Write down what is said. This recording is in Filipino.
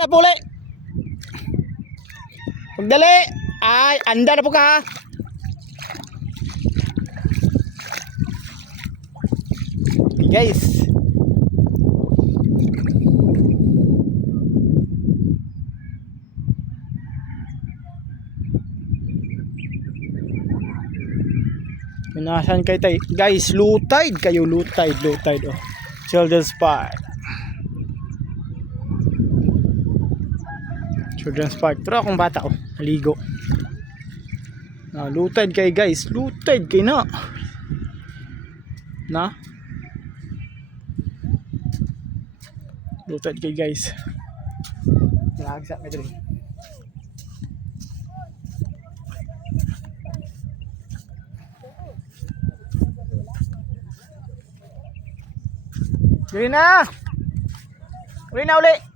Na puli. Pagdali. Ay, anda na po ka ha. Guys. Minasan kayo tayo. Guys, low tide kayo, low tide oh. Children's Park. Children's Park. Pero akong bata oh, naligo. Low tide kayo guys, low tide kayo na. Low tide kayo guys. Nagsa me diri. Diri na. Uli na uli.